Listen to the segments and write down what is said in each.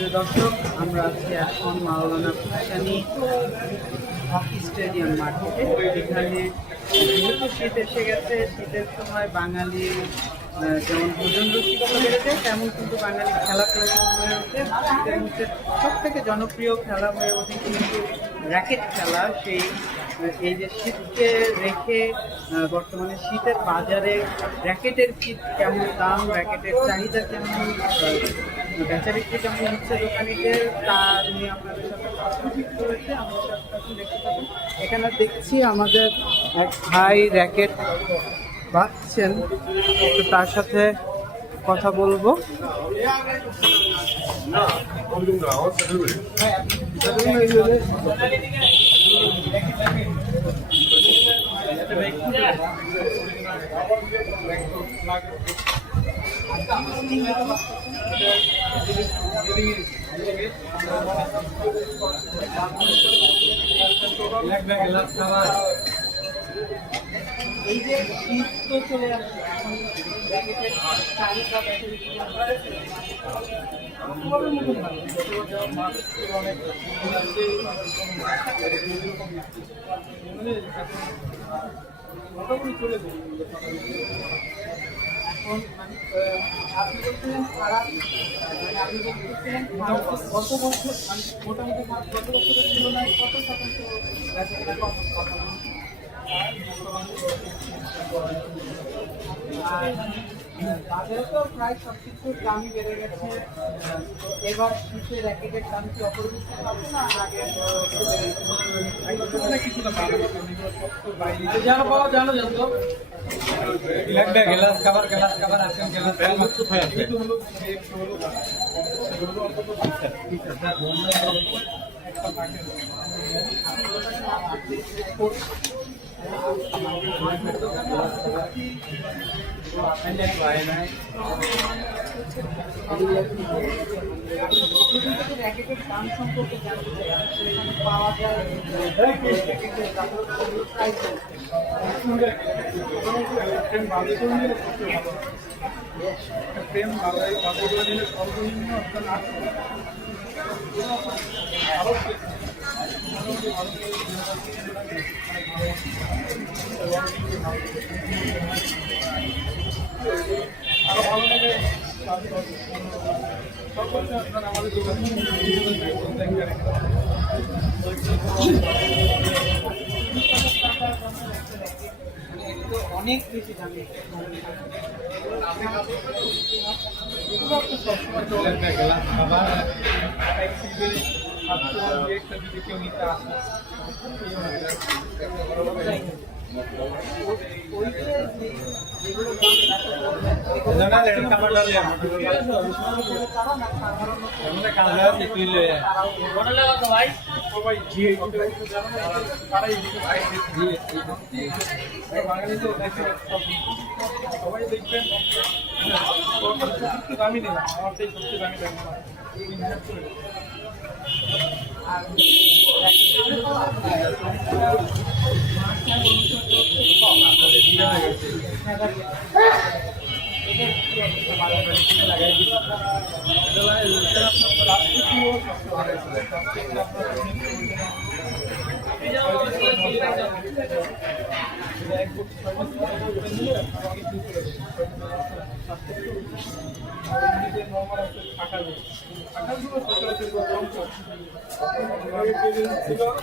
প্রিয় দর্শক, আমরা আছি এখন মাওলানা ভাসানী হকি স্টেডিয়াম মাঠে। এখানে যেহেতু শীত এসে গেছে, শীতের সময় বাঙালি যেমন ভোজন রুচিটা বেড়ে যায়, তেমন কিন্তু বাঙালি খেলা প্রেমী হয়ে ওঠে। শীতের মধ্যে সব থেকে জনপ্রিয় খেলা হয়ে ওঠে কিন্তু র্যাকেট খেলা। এই যে শীতকে রেখে বর্তমানে শীতের বাজারে র্যাকেটের কি কেমন দাম, র্যাকেটের চাহিদা কেমন, বেচা বিক্রি কেমন হচ্ছে দোকানিদের, তা নিয়ে আপনাদের সাথে যুক্ত হয়েছে। আমাদের সাথে দেখতে পাবেন এখানে দেখছি আমাদের এক ভাই র্যাকেট বাঁধছেন, তো তার সাথে কথা বলবো। এই যে শীত তো চলে আসছে, এখন জ্যাকেটের চাহিদা মোটামুটি চলে যায়। এখন আপনি বলছিলেন খারাপ, আপনি বলছিলেন গত বছর মোটামুটি গত বছরের তুলনায় কত শতাংশ বাজারে তো প্রায় সবকিছুর দামই বেড়ে গেছে। এবার শীতে র্যাকেটের দাম কি অপরিবর্তিত হবে না আগে কিছুটা জানো পাওয়া জানো জানতো লাগবে গ্লাস খাবার আছেন গ্লাস র্যাকেটের দাম সম্পর্কে জানতে চাই, সেখানে পাওয়া যায় প্রেম সর্বনিম্ন আরো ভালো লাগে। সর্বোচ্চ আপনার আমাদের অনেক বেশি দামি সবসময় চলে গেলাম আবার যদি কেউ নিতে আসে বাঙালি তো সবাই দেখবেন দামি নেই, আমার সেই সবচেয়ে দামি দামি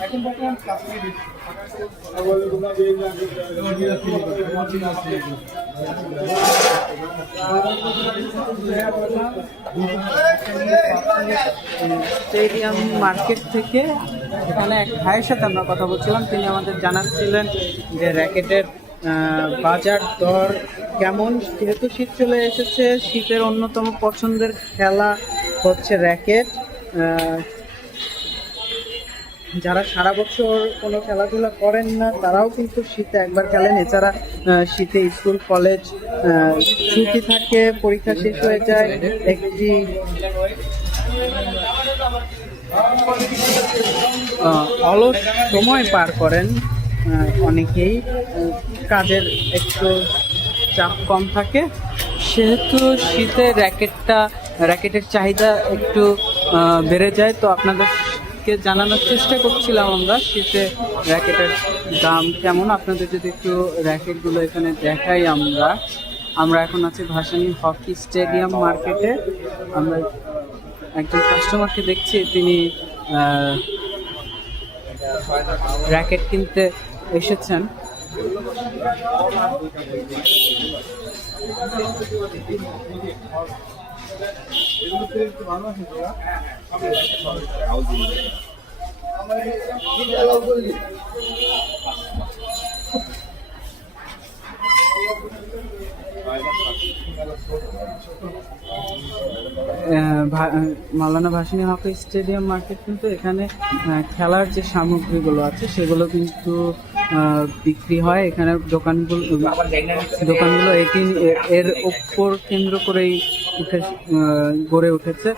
এখন বর্তমান স্টেডিয়াম মার্কেট থেকে এখানে এক ভাইয়ের সাথে আমরা কথা বলছিলাম। তিনি আমাদের জানাচ্ছিলেন যে র্যাকেটের বাজার দর কেমন। যেহেতু শীত চলে এসেছে, শীতের অন্যতম পছন্দের খেলা হচ্ছে র্যাকেট। যারা সারা বছর কোনো খেলাধুলা করেন না, তারাও কিন্তু শীতে একবার খেলেন। এছাড়া শীতে স্কুল কলেজ ছুটি থাকে, পরীক্ষা শেষ হয়ে যায়, একটি অলস সময় পার করেন অনেকেই। কাজের একটু চাপ কম থাকে, সেহেতু শীতে র্যাকেটটা র্যাকেটের চাহিদা একটু বেড়ে যায়। তো আপনাদেরকে জানানোর চেষ্টা করছিলাম আমরা শীতে র্যাকেটের দাম কেমন। আপনাদের যদি একটু র্যাকেটগুলো এখানে দেখাই, আমরা এখন আছি ভাসানী হকি স্টেডিয়াম মার্কেটে। আমরা একজন কাস্টমারকে দেখছি, তিনি র্যাকেট কিনতে এসেছেন। মাওলানা ভাসানী হকি স্টেডিয়াম মার্কেট, কিন্তু এখানে খেলার যে সামগ্রীগুলো আছে সেগুলো কিন্তু বিক্রি হয়। এখানে দোকানগুলো এর উপর কেন্দ্র করেই গড়ে উঠেছে।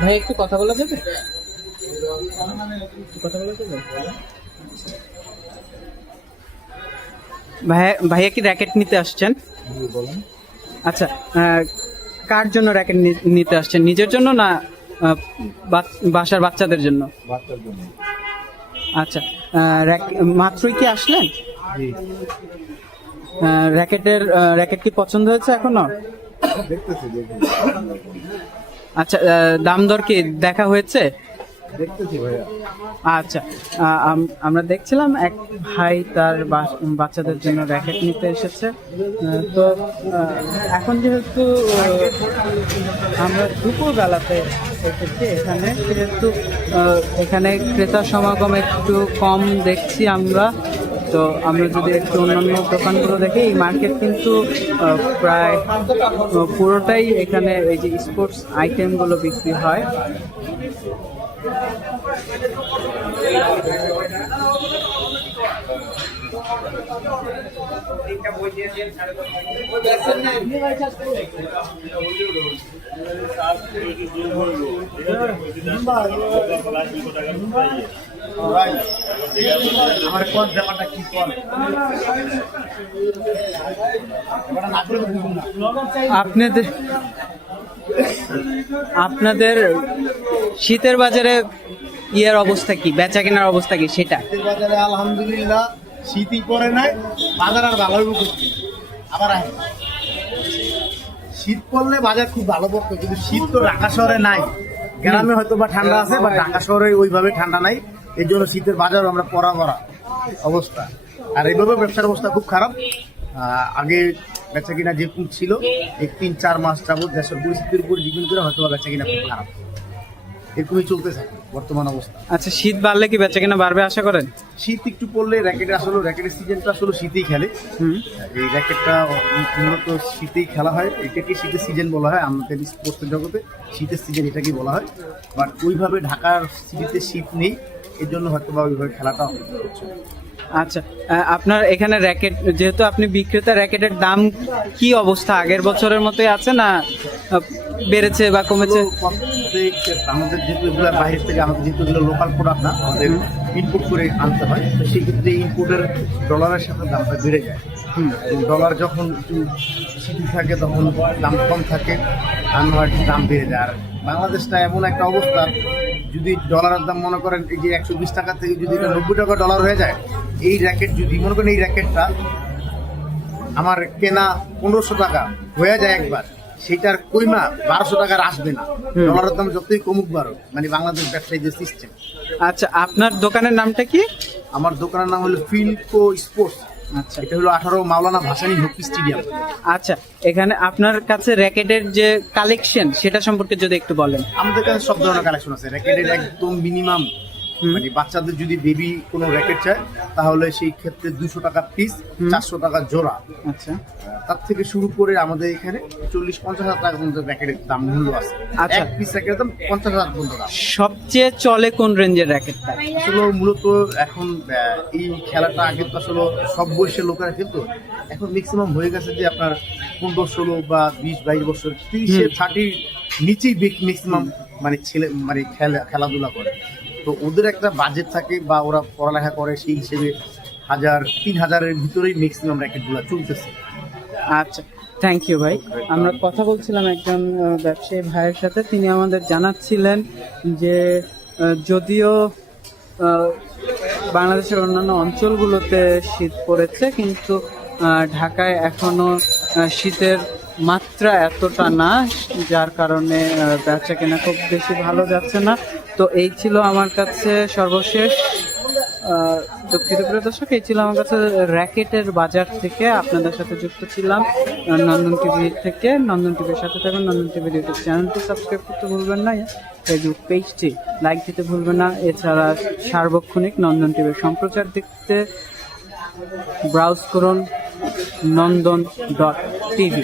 ভাই একটু কথা বলা যাবে? ভাইয়া কি র্যাকেট নিতে আসছেন? আচ্ছা, কার জন্য র্যাকেট নিতে আসছেন? নিজের জন্য না বাসার বাচ্চাদের জন্য? আচ্ছা, মাত্রই কি আসলেন? র্যাকেট কি পছন্দ হয়েছে এখনো? আচ্ছা, দাম দর কি দেখা হয়েছে? আচ্ছা, আমরা দেখছিলাম এক ভাই তার বাচ্চাদের জন্য র্যাকেট নিতে এসেছে। তো এখন যেহেতু আমরা দুপুর বেলাতে এসেছি এখানে, সেহেতু এখানে ক্রেতা সমাগম একটু কম দেখছি আমরা। তো আমরা যদি একটু অন্যান্য দোকানগুলো দেখি, এই মার্কেট কিন্তু প্রায় পুরোটাই এখানে এই যে স্পোর্টস আইটেমগুলো বিক্রি হয়। আপনাদের শীতের বাজারে ইয়ার অবস্থা কি, বেচা কেনার অবস্থা কি সেটা? বাজারে আলহামদুলিল্লাহ শীতই পড়ে নাই, বাজার আর ভালো হইব। আবার শীত পড়লে বাজার খুব ভালো পড়তো, কিন্তু শীত তো ঢাকা শহরে নাই। গ্রামে হয়তো বা ঠান্ডা আছে, বা ঢাকা শহরে ওইভাবে ঠান্ডা নাই। এই জন্য শীতের বাজার আমরা পড়া অবস্থা। আর এইভাবে ব্যবসার অবস্থা খুব খারাপ। আগে বেচা কিনা যেরকম ছিল, এই 3-4 মাস যাবত দেশের পরিস্থিতির উপর ডিপেন্ড করে হয়তো বেচা কিনা খুব খারাপ, এরকমই চলতেছে বর্তমান অবস্থা। আচ্ছা, শীত বাড়লে কি বেচা কিনা বাড়বে আশা করেন? শীত একটু পড়লে র্যাকেটের সিজনটা আসলে শীতেই খেলে। এই র্যাকেটটা মূলত শীতেই খেলা হয়, এটাকে শীতের সিজন বলা হয় আমাদের স্পোর্টসের জগতে। শীতের সিজন এটাকেই বলা হয়, বাট ওইভাবে ঢাকার সিটিতে শীত নেই, এর জন্য হয়তো বা ওইভাবে খেলাটা হচ্ছে। আচ্ছা, আপনার এখানে র্যাকেট, যেহেতু আপনি বিক্রেতা, র্যাকেটের দাম কি অবস্থা? আগের বছরের মতোই আছে না বেড়েছে বা কমেছে? আমাদের যেহেতু এগুলো বাইরের থেকে, আমাদের যেহেতু এগুলো লোকাল প্রোডাক্ট না, আমাদের ইনপুট করে আনতে হয়, তো সেক্ষেত্রে ইনপুটের ডলারের সাথে দামটা বেড়ে যায়। ডলার যখন একটু শিথিল থাকে তখন দাম কম থাকে, আর দাম বেড়ে যায়। আর বাংলাদেশটা এমন একটা অবস্থা, যদি ডলারের দাম মনে করেন এই যে 120 টাকা থেকে যদি 90 টাকা ডলার হয়ে যায়, এই র্যাকেট যদি মনে করেন এই র্যাকেটটা আমার কেনা 1500 টাকা হয়ে যায় একবার, সেটার কইমা 1200 টাকার আসবে না। ডলারের দাম যতই কমুক বাড়ুক, মানে বাংলাদেশ ব্যবসায়ীদের সিস্টেম। আচ্ছা, আপনার দোকানের নামটা কি? আমার দোকানের নাম হলো ফিলকো স্পোর্টস। আচ্ছা, এটা হলো 18 মাওলানা ভাসানী হকি স্টেডিয়াম। আচ্ছা, এখানে আপনার কাছে র্যাকেটের যে কালেকশন সেটা সম্পর্কে যদি একটু বলেন। আমাদের কাছে সব ধরনের কালেকশন আছে র্যাকেটের, একদম মিনিমাম মানে বাচ্চাদের যদি বেবি কোনো র্যাকেট চায় তাহলে সেই ক্ষেত্রে 200 টাকা পিস, 400 টাকা জোড়া। আচ্ছা, তার থেকে শুরু করে আমাদের এখানে 40-50 হাজার টাকা পর্যন্ত র্যাকেটের দাম মূল্য আছে। আচ্ছা, এক পিস র্যাকেটের দাম 50 হাজার পর্যন্ত দাম। সবচেয়ে চলে কোন রেঞ্জের র্যাকেটটা? আসলে মূলত এখন এই খেলাটা আগে তো আসলে সব বয়সের লোকেরা খেলতো, এখন ম্যাক্সিমাম হয়ে গেছে যে আপনার 15-16 বা 20-22 বছর, 30-30 নিচেই ম্যাক্সিমাম মানে ছেলে মানে খেলাধুলা করে। তো ওদের একটা বাজেট থাকে বা ওরা পড়ালেখা করে, সেই হিসেবে 1000-3000-এর ভিতরেই ম্যাক্সিমাম র্যাকেটগুলো চলতেছে। আচ্ছা, থ্যাংক ইউ ভাই। আমরা কথা বলছিলাম একজন ব্যবসায়ী ভাইয়ের সাথে, তিনি আমাদের জানাচ্ছিলেন যে যদিও বাংলাদেশের অন্যান্য অঞ্চলগুলোতে শীত পড়েছে, কিন্তু ঢাকায় এখনো শীতের মাত্রা এতটা না, যার কারণে বেচা কেনা খুব বেশি ভালো যাচ্ছে না। তো এই ছিল আমার কাছে সর্বশেষ দুঃখিত প্রিয় দর্শক, এই ছিল আমার কাছে র্যাকেটের বাজার থেকে আপনাদের সাথে যুক্ত ছিলাম নন্দন টিভি থেকে। নন্দন টিভির সাথে থাকবেন, নন্দন টিভির ইউটিউব চ্যানেলটি সাবস্ক্রাইব করতে ভুলবেন না, ফেসবুক পেজটি লাইক দিতে ভুলবেন না। এছাড়া সার্বক্ষণিক নন্দন টিভির সম্প্রচার দেখতে ব্রাউজ করুন নন্দন.tv।